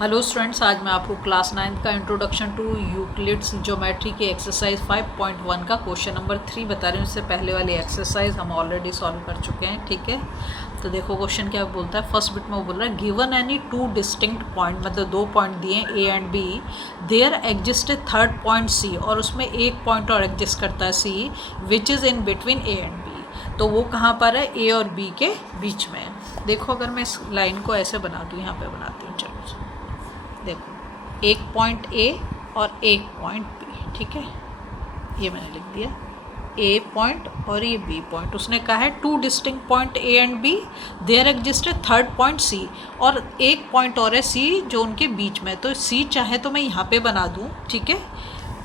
Hello students, आज मैं आपको क्लास 9 का इंट्रोडक्शन टू यूक्लिड्स ज्योमेट्री के एक्सरसाइज 5.1 का क्वेश्चन नंबर 3 बता रही हूँ। इससे पहले वाली एक्सरसाइज हम ऑलरेडी सॉल्व कर चुके हैं, ठीक है। तो देखो क्वेश्चन क्या बोलता है। फर्स्ट बिट में वो बोल रहा है given any two distinct point, मतलब दो पॉइंट दिए A and B, there exist a third point C, और उसमें एक पॉइंट और एग्जिस्ट करता है C, which is in between A and B. तो वो कहाँ पर है? ए और बी के बीच में। देखो अगर मैं इस लाइन को ऐसे बना दूँ, यहाँ पे बनाती हूँ, चलो देखो एक पॉइंट ए और एक पॉइंट बी, ठीक है। ये मैंने लिख दिया ए पॉइंट और ये बी पॉइंट। उसने कहा है two distinct point A and B, there exist a third point C, और एक पॉइंट और है सी जो उनके बीच में। तो सी चाहे तो मैं यहाँ पे बना दूँ, ठीक है,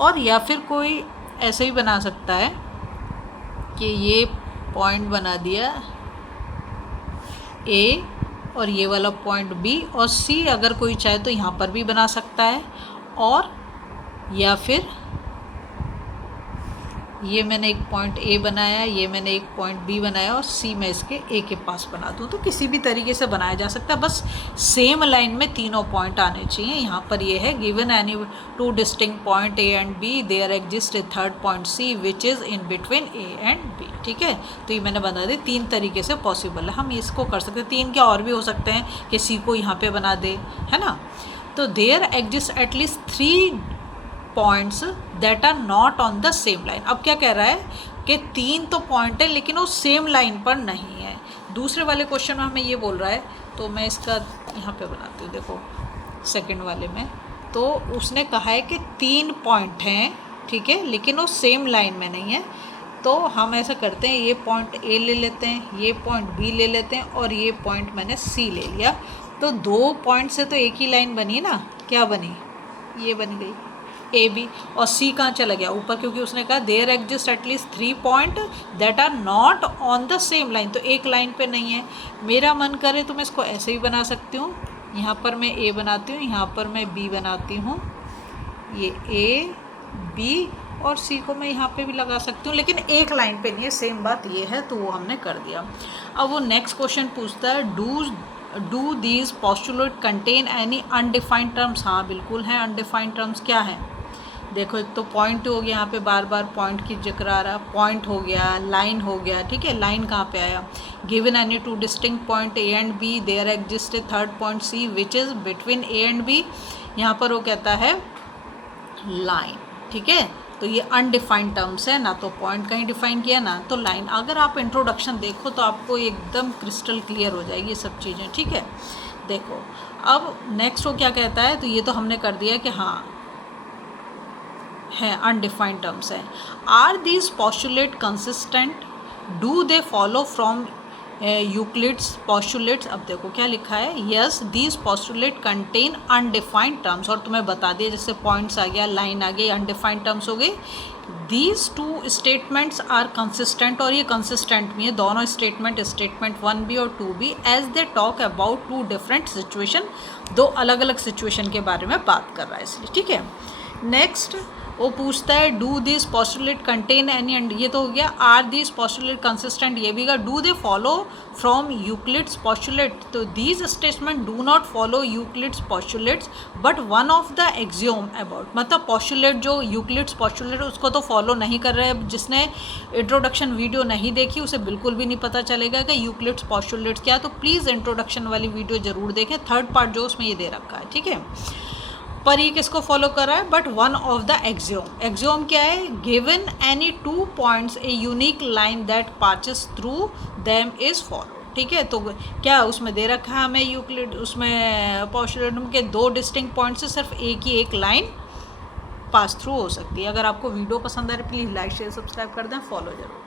और या फिर कोई ऐसे ही बना सकता है कि ये पॉइंट बना दिया ए और ये वाला पॉइंट बी, और सी अगर कोई चाहे तो यहाँ पर भी बना सकता है, और या फिर ये मैंने एक पॉइंट ए बनाया, ये मैंने एक पॉइंट बी बनाया, और सी मैं इसके ए के पास बना दूँ। तो किसी भी तरीके से बनाया जा सकता है, बस सेम लाइन में तीनों पॉइंट आने चाहिए। यहाँ पर ये है given any two distinct point A and B, there exist a third point C which is in between A and B, ठीक है। तो ये मैंने बना दी। तीन तरीके से पॉसिबल है, हम इसको कर सकते हैं। तीन क्या और भी हो सकते हैं कि सी को यहाँ पर बना दे, है ना। तो there exist at least three points that are not on the same line. अब क्या कह रहा है कि तीन तो पॉइंट है लेकिन वो सेम लाइन पर नहीं है। दूसरे वाले क्वेश्चन में हमें ये बोल रहा है, तो मैं इसका यहाँ पे बनाती हूँ, देखो सेकंड वाले में। तो उसने कहा है कि तीन पॉइंट हैं, ठीक है, लेकिन वो सेम लाइन में नहीं है। तो हम ऐसा करते हैं, ये पॉइंट ए ले लेते हैं, ये पॉइंट बी ले लेते हैं, और ये पॉइंट मैंने सी ले लिया। तो दो पॉइंट से तो एक ही लाइन बनी ना, क्या बनी? ये बन गई ए बी। और सी कहाँ चला गया? ऊपर, क्योंकि उसने कहा there exist at least three point that are not on the same line, तो एक लाइन पे नहीं है। मेरा मन करे तो मैं इसको ऐसे भी बना सकती हूँ, यहाँ पर मैं ए बनाती हूँ, यहाँ पर मैं बी बनाती हूँ, ये ए बी, और सी को मैं यहाँ पे भी लगा सकती हूँ, लेकिन एक लाइन पे नहीं है। सेम बात ये है, तो वो हमने कर दिया। अब वो नेक्स्ट क्वेश्चन पूछता है do these postulate contain any undefined terms. हाँ बिल्कुल हैं अनडिफाइंड टर्म्स। क्या है? देखो एक तो पॉइंट हो गया, यहाँ पे बार बार पॉइंट की जिक्र आ रहा, पॉइंट हो गया, लाइन हो गया, ठीक है। लाइन कहाँ पे आया? Given any two distinct point A and B, there exist a third point C which is between A and B. यहाँ पर वो कहता है लाइन, ठीक है। तो ये अनडिफाइंड टर्म्स है ना, तो पॉइंट कहीं डिफाइन किया ना तो लाइन। अगर आप इंट्रोडक्शन देखो तो आपको एकदम क्रिस्टल क्लियर हो जाएगी ये सब चीज़ें, ठीक है। देखो अब नेक्स्ट वो क्या कहता है, तो ये तो हमने कर दिया कि हाँ है अनडिफाइंड टर्म्स है। Are these postulate consistent, do they follow from Euclid's postulates. अब देखो क्या लिखा है, yes these postulate contain undefined terms, और तुम्हें बता दिया जैसे पॉइंट्स आ गया, लाइन आ गई, अनडिफाइंड टर्म्स हो गए। These two statements are consistent, और ये कंसिस्टेंट भी है दोनों स्टेटमेंट, स्टेटमेंट 1B और 2B, as they talk about two different situation. दो अलग अलग सिचुएशन के बारे में बात कर रहा है इसलिए, ठीक है। नेक्स्ट वो पूछता है do this postulate contain any, and ये तो हो गया। आर दिस पोस्टुलेट कंसिस्टेंट, ये भी का। Do they follow from Euclid's postulate, तो these statement do not follow Euclid's postulates but one of the axiom about, मतलब पोस्टुलेट जो यूक्लिड्स पोस्टुलेट उसको तो फॉलो नहीं कर रहे हैं। जिसने इंट्रोडक्शन वीडियो नहीं देखी उसे बिल्कुल भी नहीं पता चलेगा कि यूक्लिड्स पोस्टुलेट्स क्या है। तो प्लीज़ इंट्रोडक्शन वाली वीडियो ज़रूर देखें, थर्ड पार्ट जो उसमें ये दे रखा है, ठीक है। पर ये किसको फॉलो कर रहा है? But one of the axiom. Axiom क्या है? Given any two points a unique line that passes through them is follow, ठीक है। तो क्या उसमें दे रखा है हमें यूक्लिड, उसमें पोस्टुलेट के दो डिस्टिंक्ट पॉइंट से सिर्फ एक ही एक लाइन पास थ्रू हो सकती है। अगर आपको वीडियो पसंद आ रही है प्लीज़ लाइक शेयर सब्सक्राइब कर दें, फॉलो जरूर।